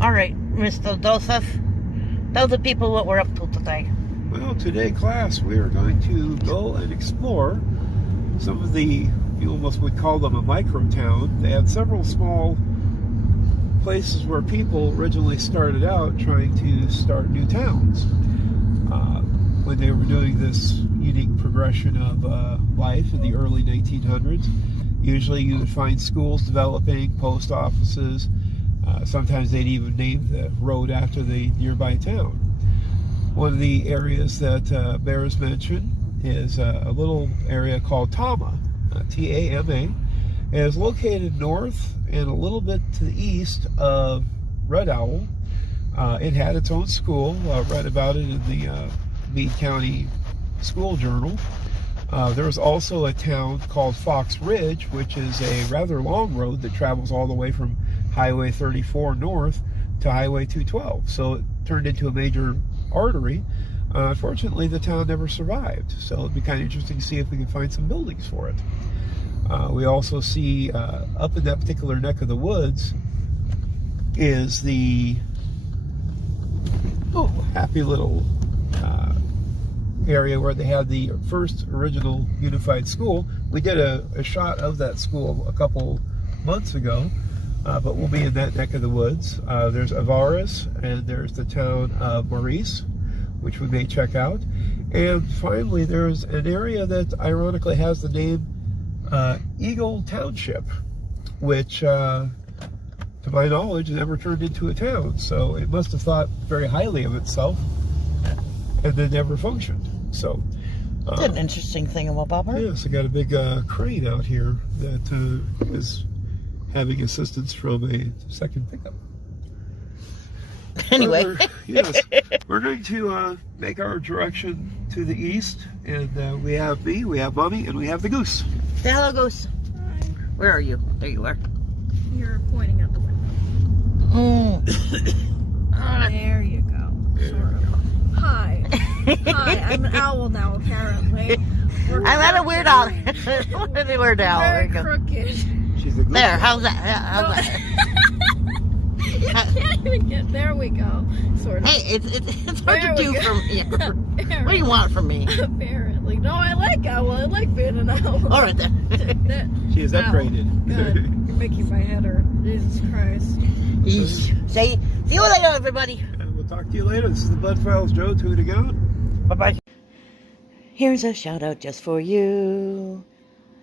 All right, Mr. Joseph, tell the people what we're up to today. Well, today, class, we are going to go and explore some of the, you almost would call them a micro town. They have several small places where people originally started out trying to start new towns. When they were doing this unique progression of life in the early 1900s, usually you would find schools developing, post offices. Sometimes they'd even name the road after the nearby town. One of the areas that bears mention is a little area called Tama, T-A-M-A. It is located north and a little bit to the east of Red Owl. It had its own school. Read about it in the Meade County School Journal. There was also a town called Fox Ridge, which is a rather long road that travels all the way from Highway 34 north to Highway 212. So it turned into a major artery. Unfortunately, the town never survived. So it'd be kind of interesting to see if we can find some buildings for it. We also see up in that particular neck of the woods is the happy little area where they had the first original unified school. We did a shot of that school a couple months ago, but we'll be in that neck of the woods. There's Avaris, and there's the town of Maurice, which we may check out. And finally, there's an area that ironically has the name Eagle Township, which to my knowledge never turned into a town, so it must have thought very highly of itself and then never functioned. So It's an interesting thingamabobber. yes, I got a big crane out here that is having assistance from a second pickup. Anyway. Yes, we're going to make our direction to the east, and we have me, we have Mommy, and we have the goose. Say hello, Goose. Hi. Where are you? There you are. You're pointing at the window. There you go. Sort of. Hi. Hi, I'm an owl now, apparently. I'm at a weird owl. Weird owl. There Very you go. crooked. She's a goose. There, how's that? How's that? You can't even get, there we go. Sort of. Hey, it's hard There to we do go. from here. What do you want from me? Apparently. No, I like owl. I like being an owl. All right then. She is Owl. upgraded. Good. You're making my head hurt. Jesus Christ. Yeesh. See you later, everybody. And we'll talk to you later. This is the Bud Files, Joe, tuning out. Bye-bye. Here's a shout out just for you.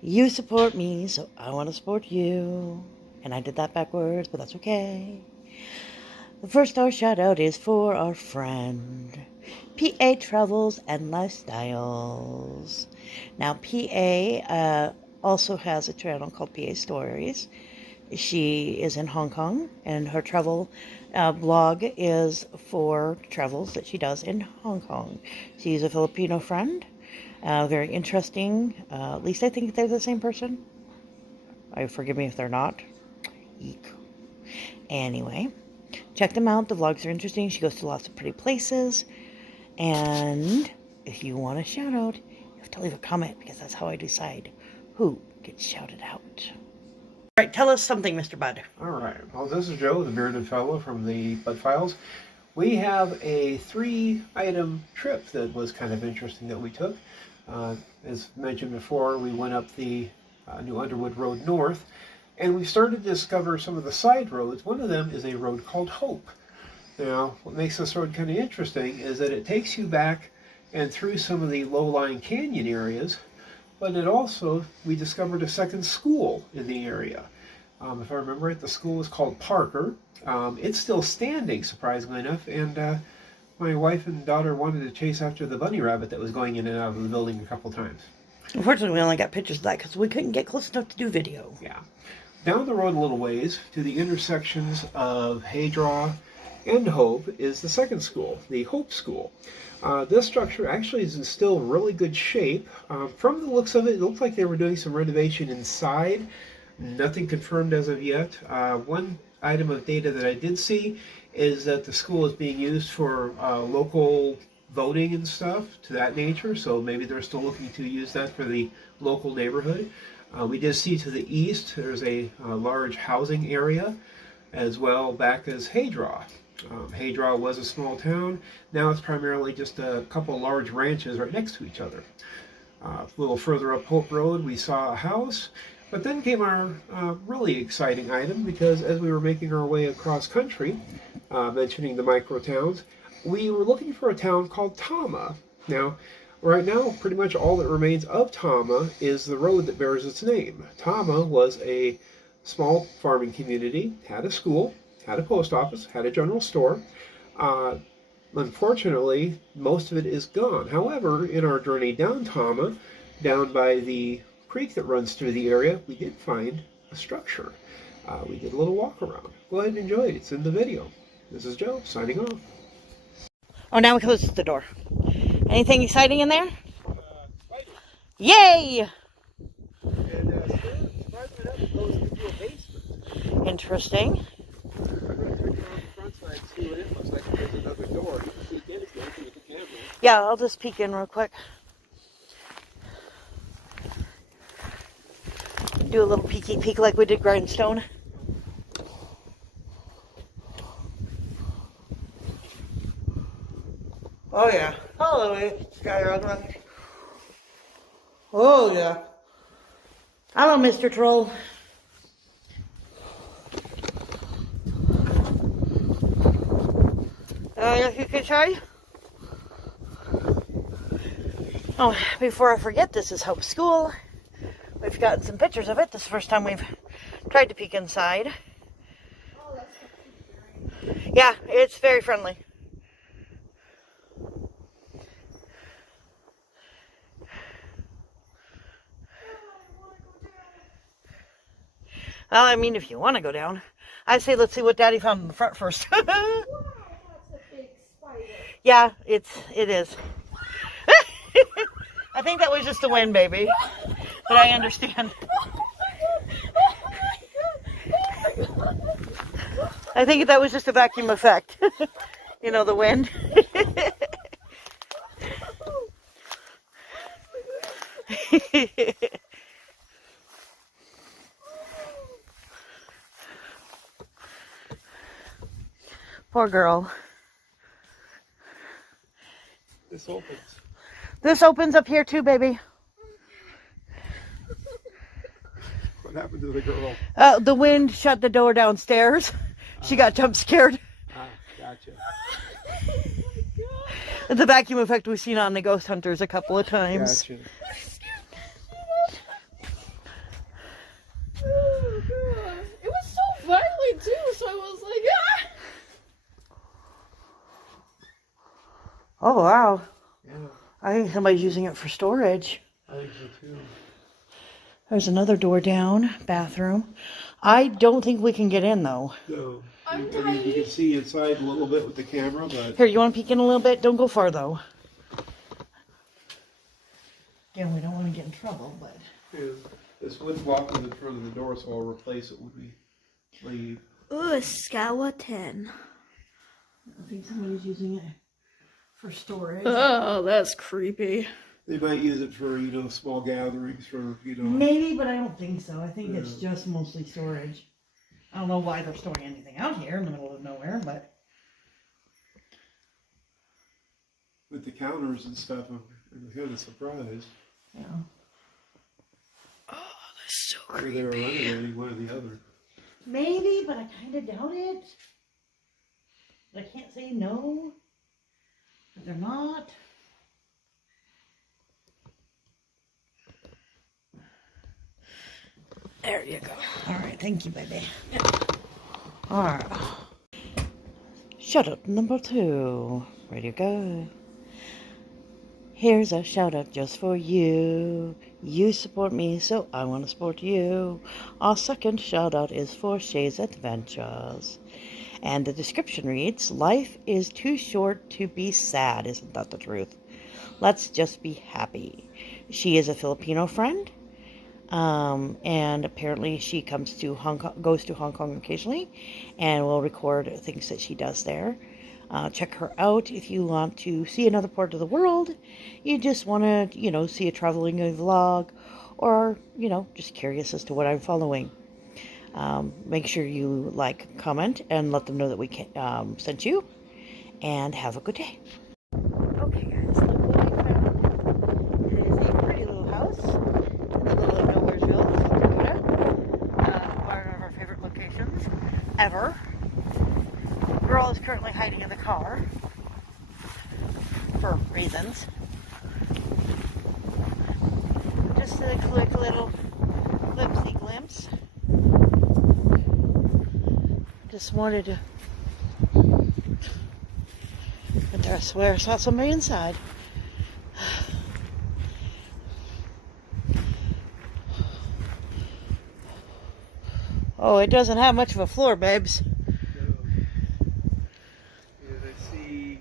You support me, so I want to support you. And I did that backwards, but that's okay. The first star shout out is for our friend, PA Travels and Lifestyles. Now, PA also has a channel called PA Stories. She is in Hong Kong, and her travel blog is for travels that she does in Hong Kong. She's a Filipino friend, very interesting. At least I think they're the same person. Forgive me if they're not. Eek. Anyway, check them out. The vlogs are interesting. She goes to lots of pretty places. And if you want a shout out, you have to leave a comment, because that's how I decide who gets shouted out. All right, tell us something, Mr. Bud. All right. Well, this is Joe, the bearded fellow from the Bud Files. We have a 3-item trip that was kind of interesting that we took. As mentioned before, we went up the new Underwood Road north, and we started to discover some of the side roads. One of them is a road called Hope. Now, what makes this road kind of interesting is that it takes you back and through some of the low-lying canyon areas, but it also, we discovered a second school in the area. If I remember right, the school is called Parker. It's still standing, surprisingly enough, and my wife and daughter wanted to chase after the bunny rabbit that was going in and out of the building a couple times. Unfortunately, we only got pictures of that because we couldn't get close enough to do video. Yeah. Down the road a little ways to the intersections of haydraw and Hope is the second school, the Hope School. This structure actually is in still really good shape. From the looks of it, it looks like they were doing some renovation inside. Nothing confirmed as of yet. One item of data that I did see is that the school is being used for local voting and stuff to that nature, so maybe they're still looking to use that for the local neighborhood. We did see to the east there's a large housing area. as well back as Haydraw. Haydraw was a small town. Now it's primarily just a couple of large ranches right next to each other. A little further up Hope Road, we saw a house, but then came our really exciting item, because as we were making our way across country, mentioning the micro towns, we were looking for a town called Tama. Now, right now, pretty much all that remains of Tama is the road that bears its name. Tama was a small farming community, had a school, had a post office, had a general store. Unfortunately, most of it is gone. However, in our journey down Tama, down by the creek that runs through the area, we did find a structure. We did a little walk around. Go ahead and enjoy it. It's in the video. This is Joe, signing off. Oh, now we close the door. Anything exciting in there? Yay! And surprisingly enough, it goes into a basement. Interesting. I'm going to turn around the front side and see what it looks like. There's another door. You can peek in if you want to with the camera. Yeah, I'll just peek in real quick. Do a little peeky peek like we did Grindstone. Oh yeah. Hello, Skyrock. Oh yeah. Hello, Mr. Troll. You can try. Oh, before I forget, this is Hope School. We've gotten some pictures of it. This is the first time we've tried to peek inside. Oh, that's so cute. Yeah, it's very friendly. Well, I mean, if you want to go down, I say let's see what Daddy found in the front first. Wow, that's a big spider. Yeah, it is. I think that was just the wind, baby. But I understand. I think that was just a vacuum effect. You know, the wind. Poor girl. This opens. This opens up here too, baby. What happened to the girl? The wind shut the door downstairs. She got jump scared. Gotcha. The vacuum effect we've seen on the Ghost Hunters a couple of times. Gotcha. Oh, God. It was so violent too, so I was like, ah! Oh, wow. Yeah, I think somebody's using it for storage. I think so too. There's another door down, bathroom. I don't think we can get in though. So, I'm I mean, you can see inside a little bit with the camera, but Here, you want to peek in a little bit? Don't go far though. Again, we don't want to get in trouble, but... yeah, this wood block is in front of the door, so I'll replace it when we leave. Ooh, a skeleton. I think somebody's using it for storage. Oh, that's creepy. They might use it for, small gatherings for, Maybe, but I don't think so. I think it's just mostly storage. I don't know why they're storing anything out here in the middle of nowhere, but... with the counters and stuff, I'm kind of surprised. Yeah. Oh, that's so Or they were renovating one or the other. Maybe, but I kind of doubt it. But I can't say no. But they're not. There you go. All right, thank you, baby. All right. Shout out number 2. Ready to go. Here's a shout out just for you. You support me, so I want to support you. Our second shout out is for Shay's Adventures. And the description reads, life is too short to be sad, isn't that the truth? Let's just be happy. She is a Filipino friend. And apparently she comes to goes to Hong Kong occasionally and will record things that she does there. Check her out if you want to see another part of the world. You just want to, see a traveling vlog, or, just curious as to what I'm following. Make sure you like, comment, and let them know that we sent you. And have a good day. Okay, guys, look what I found. It is a pretty little house in the middle of Nowheresville, South Dakota. One of our favorite locations ever. Girl is currently hiding in the car for reasons. Just a quick little glimpse. Just wanted to. But I swear I saw somebody inside. Oh, it doesn't have much of a floor, babes. And I see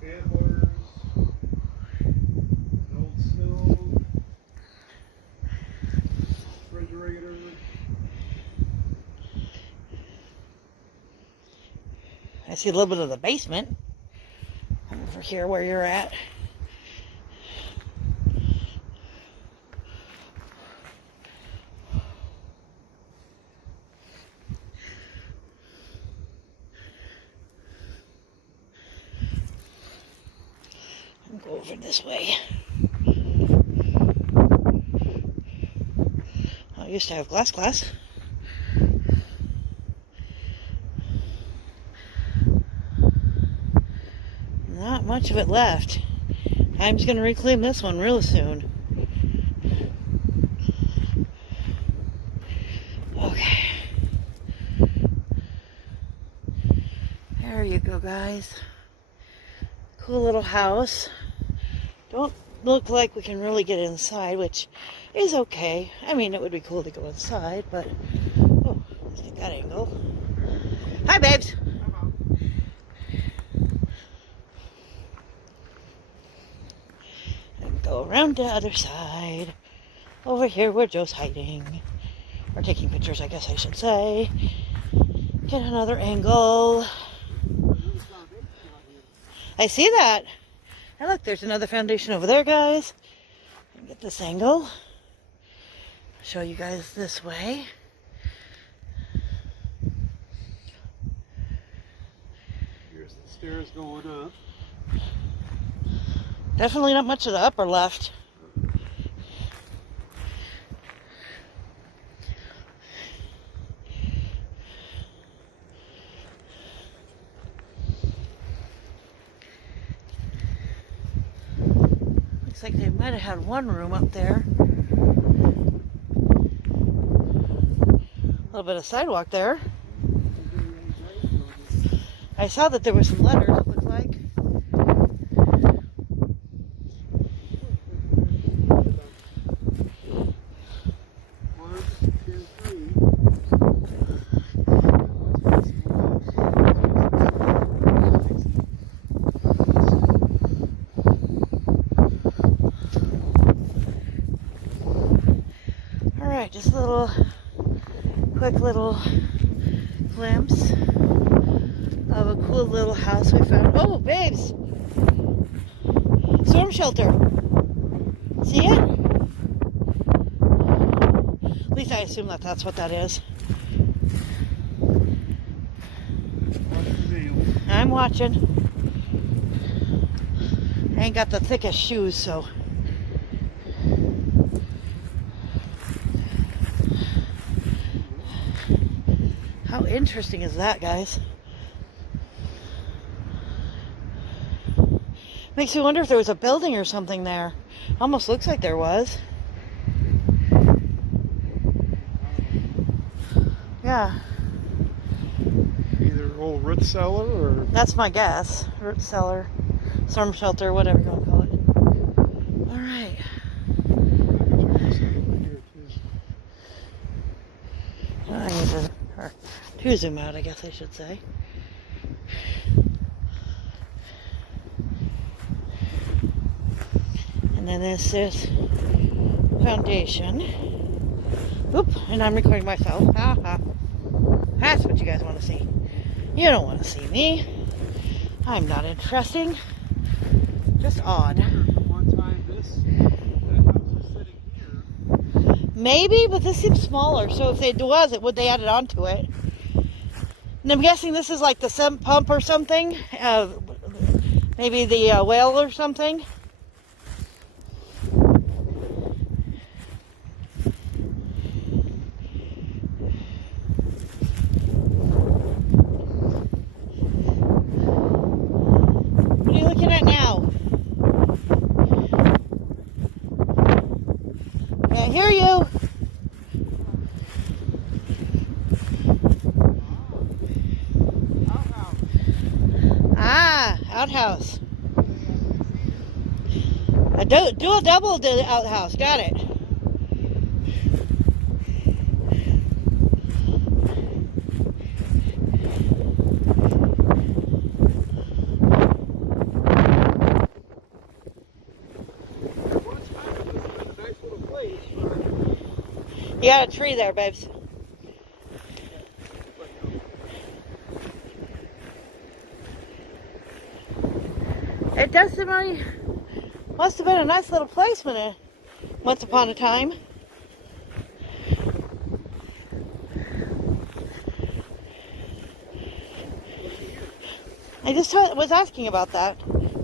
fan motors, an old stove, refrigerator. I see a little bit of the basement over here where you're at. I'll go over this way. I used to have glass. Not much of it left. I'm just going to reclaim this one real soon. Okay. There you go, guys. Cool little house. Don't look like we can really get inside, which is okay. I mean, it would be cool to go inside, but... Oh, let's get that angle. Hi, babes. Go around the other side. Over here where Joe's hiding. Or taking pictures, I guess I should say. Get another angle. I see that. And look, there's another foundation over there, guys. Get this angle. Show you guys this way. Here's the stairs going up. Definitely not much of the upper left. Looks like they might have had one room up there. A little bit of sidewalk there. I saw that there were some letters, it looked like. Alright, just a little, quick little glimpse of a cool little house we found. Oh, babes! Storm shelter. See it? At least I assume that that's what that is. I'm watching. I ain't got the thickest shoes, so... How interesting is that, guys? Makes me wonder if there was a building or something there. Almost looks like there was. Yeah. Either old root cellar or... That's my guess. Root cellar, storm shelter, whatever you want to call it. Alright. I need to zoom out, I guess I should say. And then this is foundation. Oop, and I'm recording myself. Ha ha. That's what you guys want to see. You don't want to see me. I'm not interesting. Just odd. One time that house was sitting here. Maybe, but this seems smaller. So if it was, would they add it onto it? And I'm guessing this is like the sump pump or something. Maybe the well or something. What are you looking at now? Can't hear you. Ah, outhouse. Do a double to the outhouse. Got it. You got a tree there, babes. It does seem like must have been a nice little place once upon a time. I just was asking about that.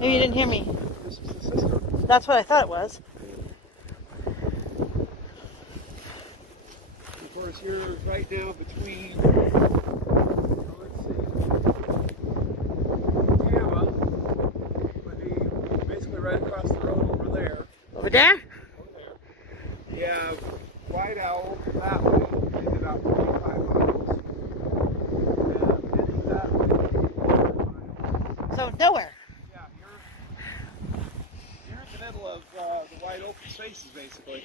Maybe you didn't hear me. This is the sister. That's what I thought it was. Of course, you're right now between, let's see, Tama would be basically right across the road over there. Over there? Over there. You have White Owl that way, ended up 25 miles. And heading that way, 4 miles. So nowhere. Yeah, you're in the middle of the wide open spaces, basically.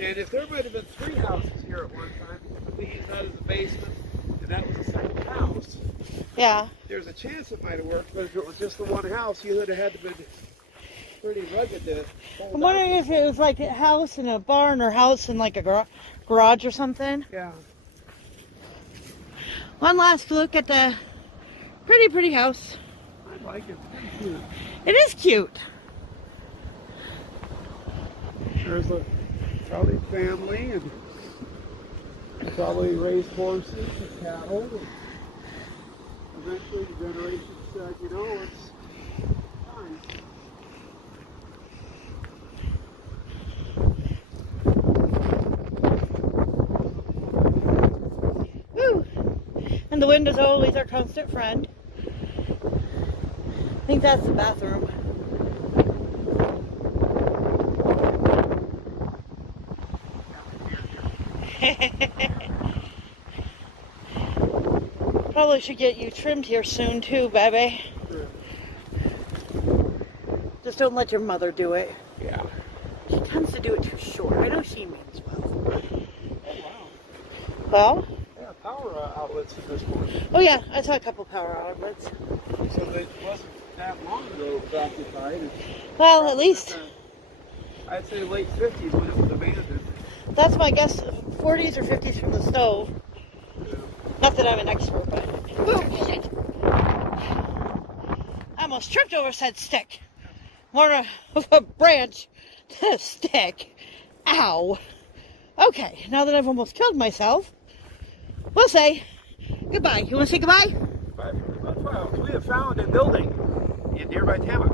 And if there might have been 3 houses here at one time, if they used that as a basement, and that was the second house, Yeah. there's a chance it might have worked, but if it was just the one house, you would have had to been pretty rugged to hold I'm wondering out. if it was like a house and a barn or house and like a garage or something. Yeah. One last look at the pretty house. I like it. It's pretty cute. It is cute. There's a probably family and probably raised horses and cattle. And eventually the generations said, you know, it's time. Woo! And the wind is always our constant friend. I think that's the bathroom. Probably should get you trimmed here soon too, baby. Sure. Just don't let your mother do it. Yeah. She tends to do it too short. I know she means well. Oh, wow. Well? Yeah, power outlets in this one. Oh yeah, I saw a couple power outlets. So it wasn't that long ago it was occupied. Well, at least I'd say late 50s when it was abandoned. that's my guess. 40s or 50s from the stove. Yeah. Not that I'm an expert, but oh shit! I almost tripped over said stick. More of a branch than a stick. Ow. Okay, now that I've almost killed myself, we'll say goodbye. You want to say goodbye? But we have found a building in nearby Tama.